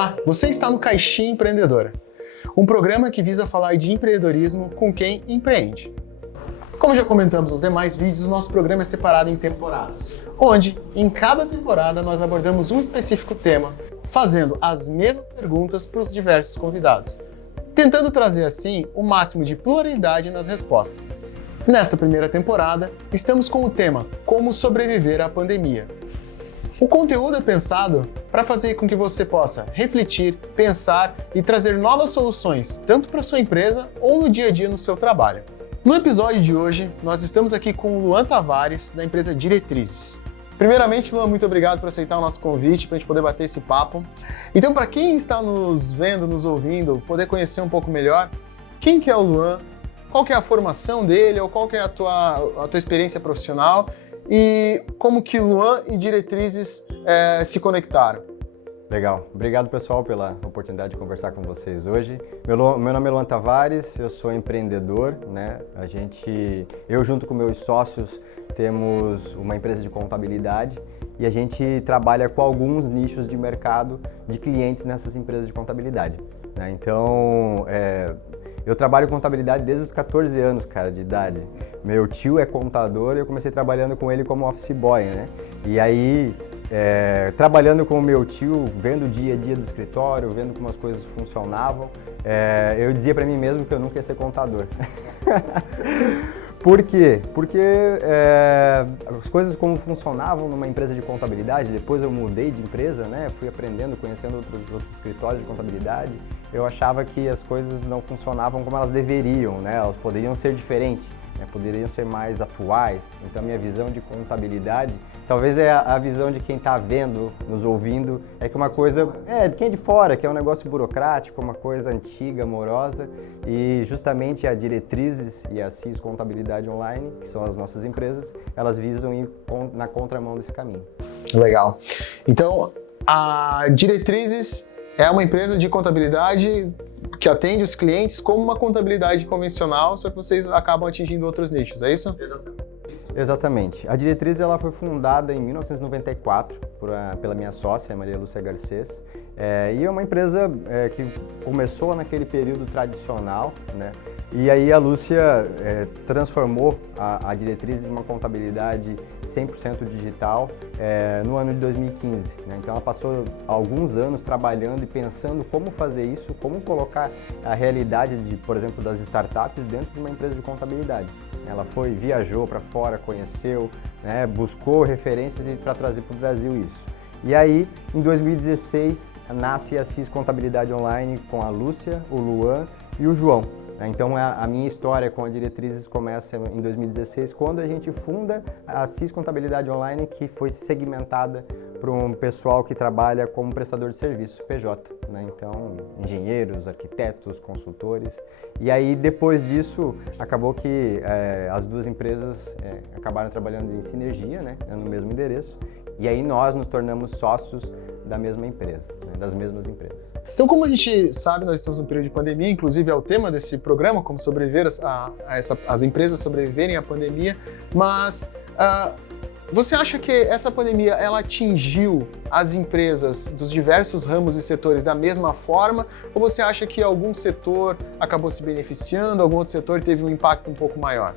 Olá, você está no Caixinha Empreendedora, um programa que visa falar de empreendedorismo com quem empreende. Como já comentamos nos demais vídeos, o nosso programa é separado em temporadas, onde, em cada temporada, nós abordamos um específico tema, fazendo as mesmas perguntas para os diversos convidados, tentando trazer, assim, o máximo de pluralidade nas respostas. Nesta primeira temporada, estamos com o tema Como sobreviver à pandemia. O conteúdo é pensado para fazer com que você possa refletir, pensar e trazer novas soluções, tanto para sua empresa ou no dia a dia no seu trabalho. No episódio de hoje, nós estamos aqui com o Luan Tavares, da empresa Diretrizes. Primeiramente, Luan, muito obrigado por aceitar o nosso convite para a gente poder bater esse papo. Então, para quem está nos vendo, nos ouvindo, poder conhecer um pouco melhor, quem que é o Luan, qual que é a formação dele ou qual que é a tua experiência profissional e como que Luan e Diretrizes se conectaram. Legal. Obrigado, pessoal, pela oportunidade de conversar com vocês hoje. Meu nome é Luan Tavares, eu sou empreendedor, né? Eu junto com meus sócios temos uma empresa de contabilidade e a gente trabalha com alguns nichos de mercado de clientes nessas empresas de contabilidade, né? Então, eu trabalho com contabilidade desde os 14 anos, cara, de idade. Meu tio é contador e eu comecei trabalhando com ele como office boy, né? E aí, trabalhando com o meu tio, vendo o dia a dia do escritório, vendo como as coisas funcionavam, eu dizia para mim mesmo que eu nunca ia ser contador. Por quê? Porque as coisas como funcionavam numa empresa de contabilidade, depois eu mudei de empresa, né? Fui aprendendo, conhecendo outros escritórios de contabilidade, eu achava que as coisas não funcionavam como elas deveriam, né? Elas poderiam ser diferentes, né? Poderiam ser mais atuais. Então a minha visão de contabilidade, talvez é a visão de quem está vendo, nos ouvindo, é que uma coisa, de quem é de fora, que é um negócio burocrático, uma coisa antiga, morosa, e justamente a Diretrizes e a CIS Contabilidade Online, que são as nossas empresas, elas visam ir na contramão desse caminho. Legal. Então, a Diretrizes é uma empresa de contabilidade que atende os clientes como uma contabilidade convencional, só que vocês acabam atingindo outros nichos, é isso? Exatamente. A Diretrizes ela foi fundada em 1994 pela minha sócia, Maria Lúcia Garcês, e é uma empresa que começou naquele período tradicional, né? E aí a Lúcia transformou a Diretrizes em uma contabilidade 100% digital no ano de 2015. Né? Então ela passou alguns anos trabalhando e pensando como fazer isso, como colocar a realidade, por exemplo, das startups dentro de uma empresa de contabilidade. Ela viajou para fora, conheceu, né, buscou referências para trazer para o Brasil isso. E aí, em 2016, nasce a CIS Contabilidade Online com a Lúcia, o Luan e o João. Então, a minha história com a Diretrizes começa em 2016, quando a gente funda a CIS Contabilidade Online, que foi segmentada para um pessoal que trabalha como prestador de serviço, PJ. Né? Então, engenheiros, arquitetos, consultores. E aí, depois disso, acabou que as duas empresas acabaram trabalhando em sinergia, né? No mesmo endereço. E aí, nós nos tornamos sócios da mesma empresa, né? Das mesmas empresas. Então, como a gente sabe, nós estamos num período de pandemia, inclusive é o tema desse programa, como sobreviver as empresas sobreviverem à pandemia, mas você acha que essa pandemia ela atingiu as empresas dos diversos ramos e setores da mesma forma, ou você acha que algum setor acabou se beneficiando, algum outro setor teve um impacto um pouco maior?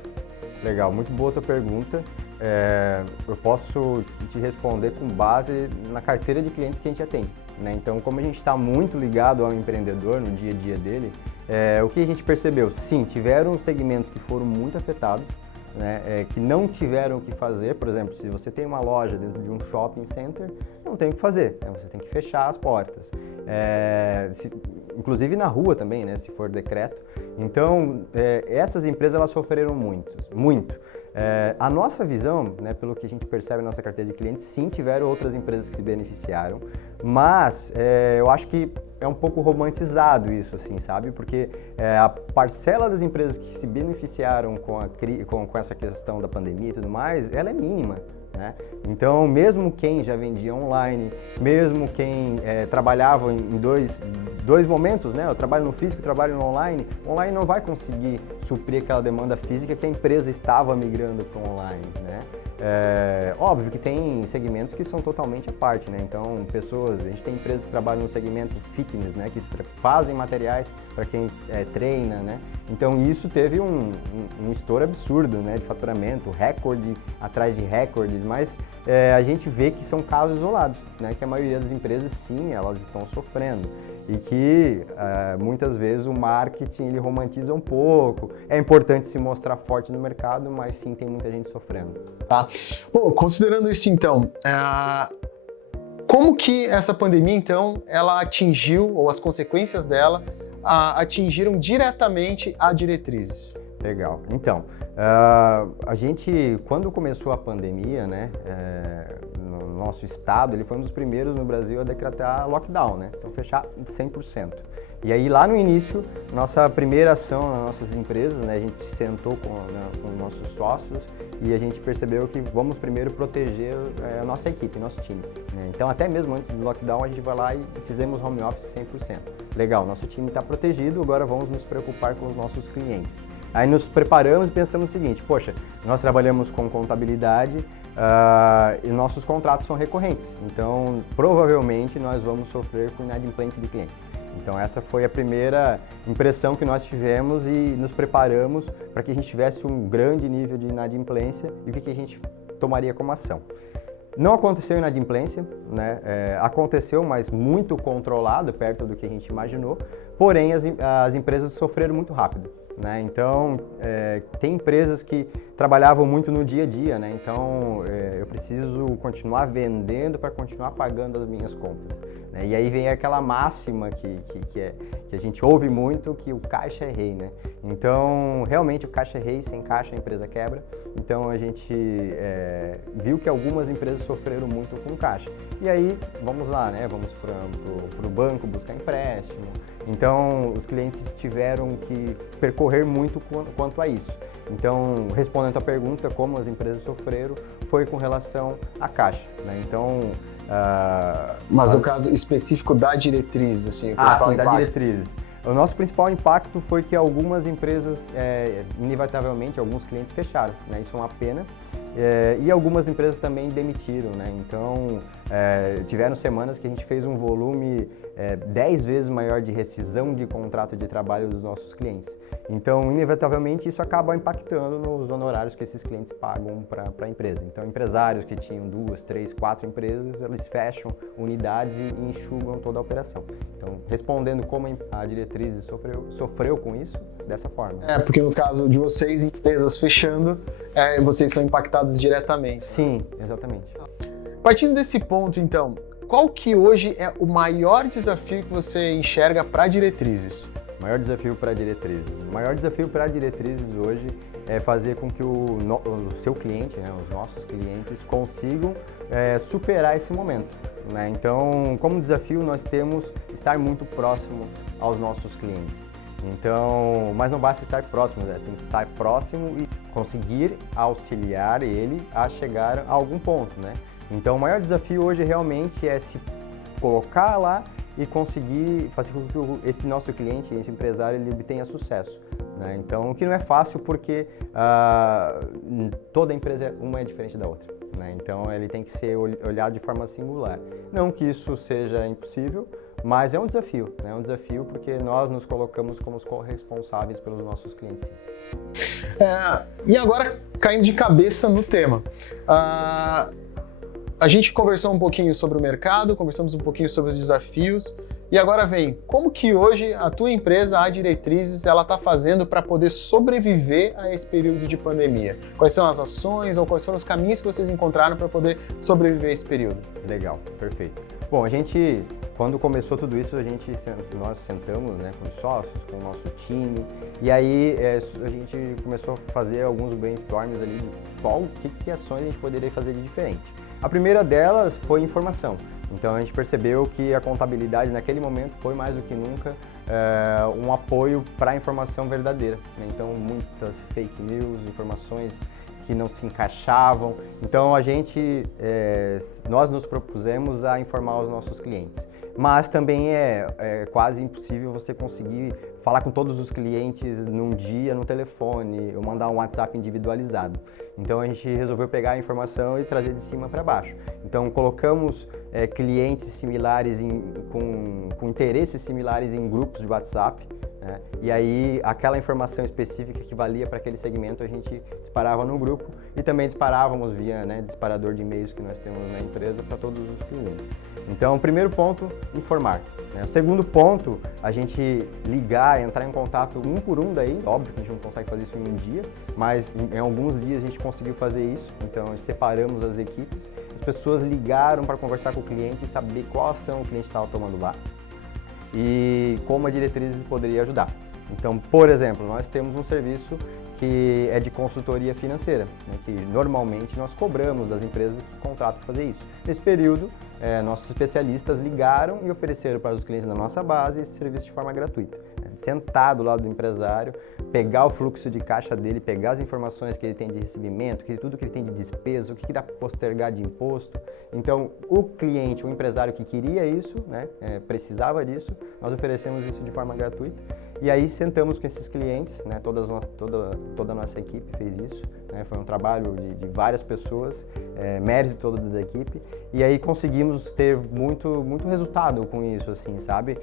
Legal, muito boa a tua pergunta. Eu posso te responder com base na carteira de clientes que a gente atende, né? Então, como a gente está muito ligado ao empreendedor no dia a dia dele, o que a gente percebeu? Sim, tiveram segmentos que foram muito afetados, né, que não tiveram o que fazer. Por exemplo, se você tem uma loja dentro de um shopping center, não tem o que fazer, né? Você tem que fechar as portas. Inclusive na rua também, né, se for decreto. Então, essas empresas elas sofreram muito. A nossa visão, né, pelo que a gente percebe na nossa carteira de clientes, sim, tiveram outras empresas que se beneficiaram, mas eu acho que é um pouco romantizado isso, assim, sabe? Porque a parcela das empresas que se beneficiaram com essa questão da pandemia e tudo mais, ela é mínima. Né? Então, mesmo quem já vendia online, mesmo quem trabalhava em dois momentos, né? Eu trabalho no físico, trabalho no online não vai conseguir suprir aquela demanda física que a empresa estava migrando para o online, né? Óbvio que tem segmentos que são totalmente à parte, né? Então, a gente tem empresas que trabalham no segmento fitness, né? Que fazem materiais para quem treina, né? Então, isso teve um estouro absurdo, né? De faturamento, recorde atrás de recordes, mas a gente vê que são casos isolados, né? Que a maioria das empresas, sim, elas estão sofrendo. E que muitas vezes o marketing ele romantiza um pouco. É importante se mostrar forte no mercado, mas sim tem muita gente sofrendo. Tá. Bom, considerando isso então, como que essa pandemia então ela atingiu, ou as consequências dela, atingiram diretamente a Diretrizes? Legal. Então, a gente, quando começou a pandemia, né, no nosso estado, ele foi um dos primeiros no Brasil a decretar lockdown, né? Então, fechar 100%. E aí, lá no início, nossa primeira ação nas nossas empresas, né, a gente sentou com nossos sócios e a gente percebeu que vamos primeiro proteger a nossa equipe, nosso time, né? Então, até mesmo antes do lockdown, a gente vai lá e fizemos home office 100%. Legal, nosso time está protegido, agora vamos nos preocupar com os nossos clientes. Aí nos preparamos e pensamos o seguinte, poxa, nós trabalhamos com contabilidade e nossos contratos são recorrentes, então provavelmente nós vamos sofrer com inadimplência de clientes. Então essa foi a primeira impressão que nós tivemos e nos preparamos para que a gente tivesse um grande nível de inadimplência e o que a gente tomaria como ação. Não aconteceu inadimplência, né? Aconteceu, mas muito controlado, perto do que a gente imaginou, porém as empresas sofreram muito rápido, né? Então, tem empresas que trabalhavam muito no dia a dia, né? Então, eu preciso continuar vendendo para continuar pagando as minhas contas, né? E aí vem aquela máxima que a gente ouve muito, que o caixa é rei, né? Então, realmente o caixa é rei, sem caixa a empresa quebra. Então, a gente viu que algumas empresas sofreram muito com caixa. E aí, vamos lá, né? Vamos para o banco buscar empréstimo. Então, os clientes tiveram que percorrer muito quanto a isso. Então, respondendo a pergunta, como as empresas sofreram, foi com relação à caixa, né? Então, mas no caso específico da Diretrizes, assim, o principal sim, impacto. da Diretrizes. O nosso principal impacto foi que algumas empresas, inevitavelmente, alguns clientes fecharam, né? Isso é uma pena. E algumas empresas também demitiram, né? Então, tiveram semanas que a gente fez um volume 10 vezes maior de rescisão de contrato de trabalho dos nossos clientes. Então, inevitavelmente, isso acaba impactando nos honorários que esses clientes pagam para a empresa. Então, empresários que tinham 2, 3, 4 empresas, eles fecham unidades e enxugam toda a operação. Então, respondendo como a Diretrizes sofreu com isso, dessa forma. Porque no caso de vocês, empresas fechando, vocês são impactados diretamente. Sim, exatamente. Partindo desse ponto, então, qual que hoje é o maior desafio que você enxerga para a Diretrizes? O maior desafio para a Diretrizes. O maior desafio para a Diretrizes hoje é fazer com que o seu cliente, né, os nossos clientes, consigam superar esse momento, né? Então, como desafio, nós temos estar muito próximo aos nossos clientes. Então, mas não basta estar próximo, tem que estar próximo e conseguir auxiliar ele a chegar a algum ponto, né? Então, o maior desafio hoje realmente é se colocar lá e conseguir fazer com que esse nosso cliente, esse empresário, ele obtenha sucesso, né? Então, o que não é fácil porque toda empresa uma é diferente da outra, né? Então, ele tem que ser olhado de forma singular. Não que isso seja impossível, mas é um desafio, né? É um desafio porque nós nos colocamos como os corresponsáveis pelos nossos clientes. E agora, caindo de cabeça no tema. A gente conversou um pouquinho sobre o mercado, conversamos um pouquinho sobre os desafios e agora vem, como que hoje a tua empresa, a Diretrizes, ela está fazendo para poder sobreviver a esse período de pandemia? Quais são as ações ou quais foram os caminhos que vocês encontraram para poder sobreviver a esse período? Legal, perfeito. Bom, quando começou tudo isso, nós sentamos, né, com os sócios, com o nosso time, e aí a gente começou a fazer alguns brainstorms ali de que ações a gente poderia fazer de diferente. A primeira delas foi informação. Então a gente percebeu que a contabilidade naquele momento foi mais do que nunca um apoio para a informação verdadeira, né? Então muitas fake news, informações que não se encaixavam. Então nós nos propusemos a informar os nossos clientes. Mas também é quase impossível você conseguir falar com todos os clientes num dia no telefone ou mandar um WhatsApp individualizado. Então a gente resolveu pegar a informação e trazer de cima para baixo. Então colocamos clientes similares com interesses similares em grupos de WhatsApp, né? E aí aquela informação específica que valia para aquele segmento a gente disparava no grupo e também disparávamos via, né, disparador de e-mails que nós temos na empresa para todos os clientes. Então, o primeiro ponto, informar, né? O segundo ponto, a gente ligar, entrar em contato um por um daí, óbvio que a gente não consegue fazer isso em um dia, mas em alguns dias a gente conseguiu fazer isso, então separamos as equipes, as pessoas ligaram para conversar com o cliente e saber qual ação o cliente estava tomando lá e como a diretriz poderia ajudar. Então, por exemplo, nós temos um serviço que é de consultoria financeira, né, que normalmente nós cobramos das empresas que contratam para fazer isso. Nesse período, nossos especialistas ligaram e ofereceram para os clientes da nossa base esse serviço de forma gratuita. Sentar do lado do empresário, pegar o fluxo de caixa dele, pegar as informações que ele tem de recebimento, tudo que ele tem de despesa, o que dá para postergar de imposto. Então, o cliente, o empresário que queria isso, né, precisava disso, nós oferecemos isso de forma gratuita. E aí sentamos com esses clientes, né, toda a nossa equipe fez isso, né, foi um trabalho de várias pessoas, mérito todo da equipe, e aí conseguimos ter muito resultado com isso, assim, sabe?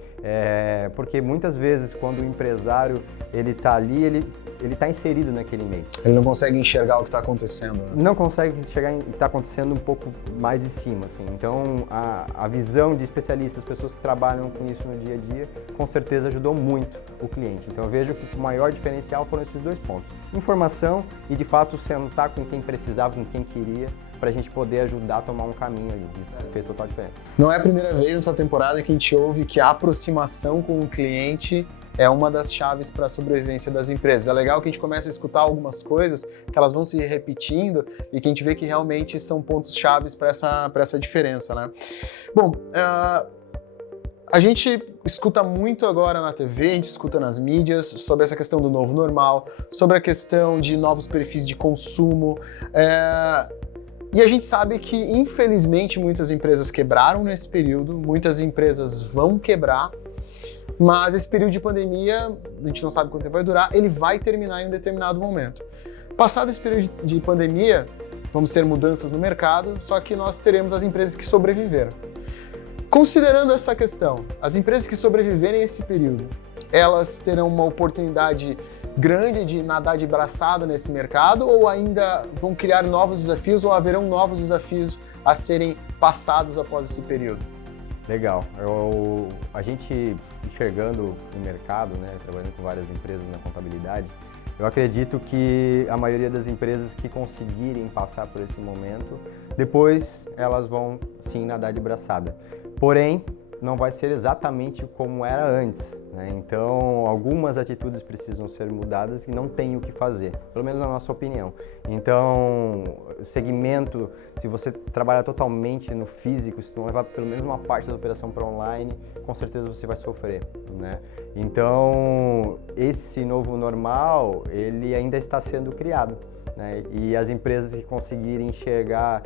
Porque muitas vezes quando o empresário ele está ali, ele está inserido naquele meio. Ele não consegue enxergar o que está acontecendo, né? Não consegue enxergar o que está acontecendo um pouco mais em cima, assim. Então, a visão de especialistas, pessoas que trabalham com isso no dia a dia, com certeza ajudou muito o cliente. Então, eu vejo que o maior diferencial foram esses dois pontos. Informação e, de fato, sentar com quem precisava, com quem queria, para a gente poder ajudar a tomar um caminho ali. Fez total diferença. Não é a primeira vez nessa temporada que a gente ouve que a aproximação com o cliente é uma das chaves para a sobrevivência das empresas. É legal que a gente comece a escutar algumas coisas que elas vão se repetindo e que a gente vê que realmente são pontos chaves para essa diferença, né? Bom, a gente escuta muito agora na TV, a gente escuta nas mídias sobre essa questão do novo normal, sobre a questão de novos perfis de consumo. E a gente sabe que, infelizmente, muitas empresas quebraram nesse período, muitas empresas vão quebrar, mas esse período de pandemia, a gente não sabe quanto tempo vai durar, ele vai terminar em um determinado momento. Passado esse período de pandemia, vamos ter mudanças no mercado, só que nós teremos as empresas que sobreviveram. Considerando essa questão, as empresas que sobreviverem a esse período, elas terão uma oportunidade grande de nadar de braçada nesse mercado ou ainda vão criar novos desafios ou haverão novos desafios a serem passados após esse período? Legal. A gente enxergando o mercado, né, trabalhando com várias empresas na contabilidade, eu acredito que a maioria das empresas que conseguirem passar por esse momento, depois elas vão sim nadar de braçada. Porém, não vai ser exatamente como era antes, né? Então, algumas atitudes precisam ser mudadas e não tem o que fazer, pelo menos na nossa opinião. Então, o segmento, se você trabalhar totalmente no físico, se não levar pelo menos uma parte da operação para online, com certeza você vai sofrer, né? Então, esse novo normal, ele ainda está sendo criado, né? E as empresas que conseguirem enxergar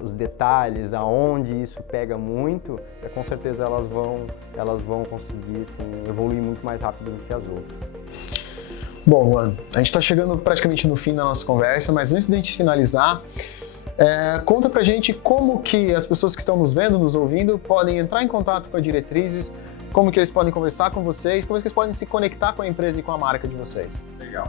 os detalhes, aonde isso pega muito, com certeza elas vão conseguir assim, evoluir muito mais rápido do que as outras. Bom, Juan, a gente está chegando praticamente no fim da nossa conversa, mas antes de a gente finalizar, conta pra gente como que as pessoas que estão nos vendo, nos ouvindo, podem entrar em contato com a Diretrizes, como que eles podem conversar com vocês, como que eles podem se conectar com a empresa e com a marca de vocês. Legal.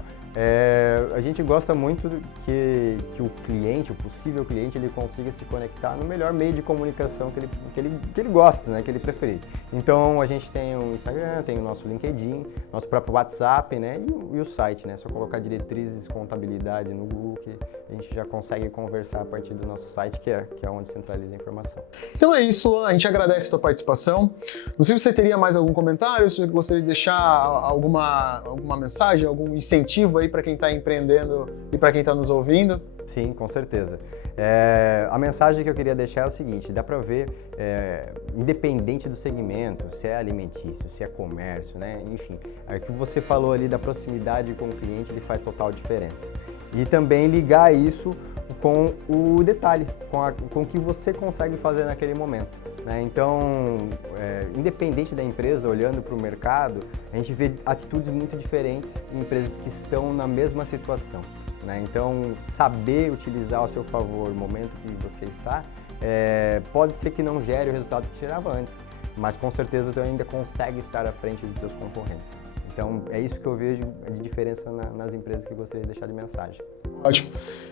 A gente gosta muito que o cliente, o possível cliente, ele consiga se conectar no melhor meio de comunicação que ele gosta, né, que ele preferir. Então, a gente tem o Instagram, tem o nosso LinkedIn, nosso próprio WhatsApp, né, e o site, né, só colocar Diretrizes Contabilidade no Google que a gente já consegue conversar a partir do nosso site, que é onde centraliza a informação. Então é isso, Luan, a gente agradece a tua participação. Não sei se você teria mais algum comentário, se você gostaria de deixar alguma mensagem, algum incentivo aí para quem está empreendendo e para quem está nos ouvindo. Sim, com certeza. A mensagem que eu queria deixar é o seguinte, dá para ver, independente do segmento, se é alimentício, se é comércio, né? Enfim, o que você falou ali da proximidade com o cliente, ele faz total diferença. E também ligar isso com o detalhe, com o que você consegue fazer naquele momento, né? Então, independente da empresa, olhando para o mercado, a gente vê atitudes muito diferentes em empresas que estão na mesma situação. né? Então, saber utilizar ao seu favor o momento que você está, pode ser que não gere o resultado que gerava antes, mas com certeza você ainda consegue estar à frente dos seus concorrentes. Então, é isso que eu vejo de diferença nas empresas que eu gostaria de deixar de mensagem. Ótimo.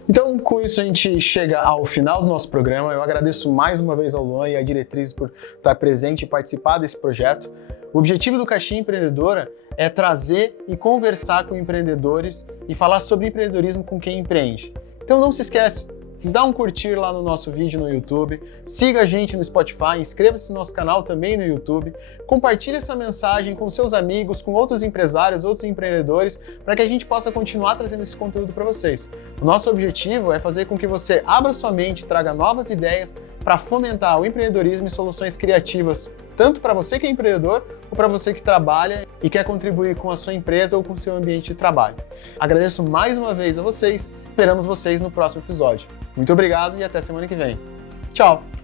Então, com isso a gente chega ao final do nosso programa. Eu agradeço mais uma vez ao Luan e à Diretrizes por estar presente e participar desse projeto. O objetivo do Caixinha Empreendedora é trazer e conversar com empreendedores e falar sobre empreendedorismo com quem empreende. Então não se esquece, dá um curtir lá no nosso vídeo no YouTube, siga a gente no Spotify, inscreva-se no nosso canal também no YouTube, compartilhe essa mensagem com seus amigos, com outros empresários, outros empreendedores, para que a gente possa continuar trazendo esse conteúdo para vocês. O nosso objetivo é fazer com que você abra sua mente, traga novas ideias para fomentar o empreendedorismo e soluções criativas, tanto para você que é empreendedor ou para você que trabalha e quer contribuir com a sua empresa ou com o seu ambiente de trabalho. Agradeço mais uma vez a vocês, esperamos vocês no próximo episódio. Muito obrigado e até semana que vem. Tchau!